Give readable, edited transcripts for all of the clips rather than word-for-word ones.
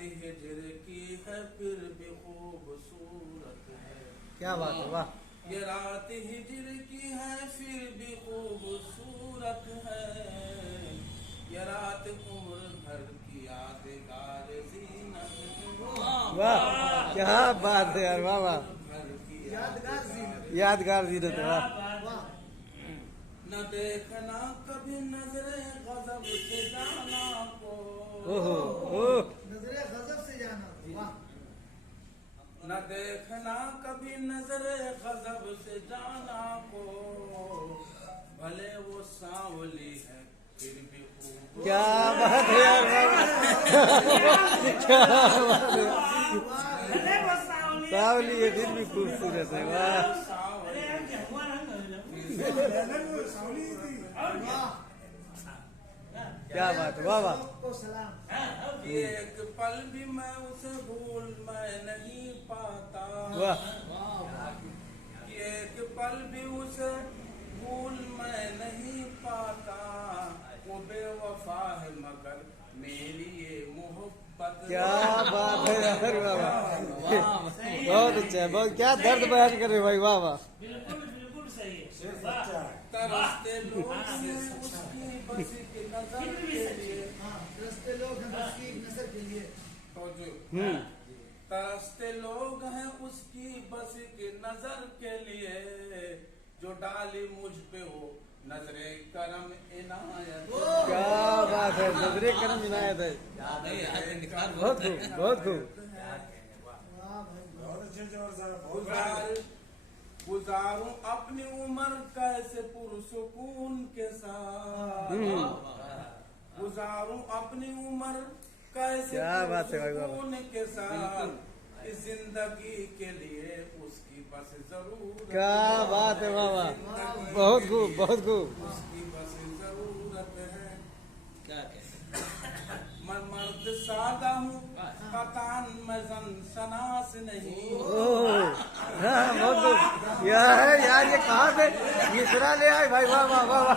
हिजर की है फिर भी खूबसूरत है। क्या बात है, वाह। ये रात हिजर की है फिर भी खूबसूरत है। ये रात उम्र भर की यादगार जीनत है। वाह, क्या बात है यार, वाह वाह। भर की यादगार जीनत। यादगार जीनत है, वाह। वाह। न देखना कभी नजरे गजब से जाना को। ओहो, ओह, नजरे गजब से जाना। वाह। न देखना कभी नजरे गजब से जाना को। भले वो सांवली है फिर भी खूब। क्या बात है यार, वाह वाह। क्या बात है। सावली है फिर भी खूबसूरत है, वाह। क्या बात है, वाह वाह। को सलाम। एक पल भी मैं उसे भूल मैं नहीं पाता। वाह, एक पल भी उसे भूल मैं नहीं पाता। वो बेवफा है मगर मेरी ये मोहब्बत। क्या बात है यार, वाह वाह। बहुत अच्छा है, बहुत। क्या दर्द बयान कर रहे भाई, वाह वाह। बिल्कुल बिल्कुल सही है। तरसते लोग हैं उसकी बसी की नजर के लिए। हाँ, रस्ते लोग हैं उसकी नजर के लिए। तो जो हम्म, तरसते लोग हैं उसकी बसी की नजर के लिए। जो डाली मुझ पे हो नजरे करम इनायत। क्या बात है, नजरे करम इनायत है। बहुत खूब, बहुत खूब। वाह भाई। गुजारूं अपनी उम्र कैसे पुरसुकून के साथ। गुजारूं अपनी उम्र कैसे क्या बात है भाई, वाह वाह। पुरसुकून के साथ। इस जिंदगी के लिए उसकी बस जरूरत। क्या बात है, वाह वाह। बहुत खूब, बहुत खूब। उसकी बस जरूरत है। मैं मर्द सादा हूँ कतान मैं जन शनास नहीं। ओह, हाँ, बहुत खूब। यार यार, ये कहाँ से मिश्रा ले आए भाई, वाह वाह वाह वाह।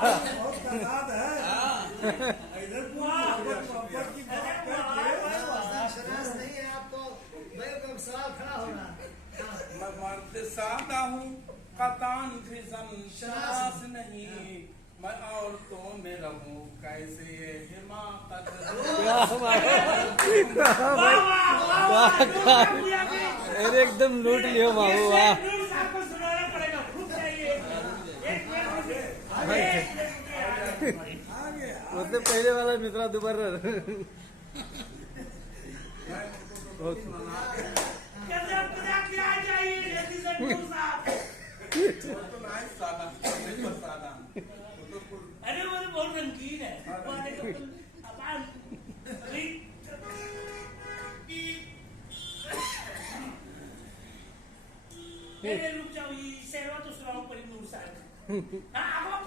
शनास नहीं है आपको। भाई को सवाल खड़ा हो रहा है। हाँ। मैं मर्द सादा हूँ कतान भी जन शनास नहीं। मैं औरतों में रहूं कैसे ये हिमाकत। क्या बात है। अरे एकदम लूट लियो माहू, वाह। उससे पहले वाला मित्रा दोबारा। बहुत खूब। तो नहीं सादा नहीं सादा तो अरे वो तो बहुत रंगीन है। रुक जाओ, ये शेरवा तो सुनाओ परी नूर साहब। हाँ,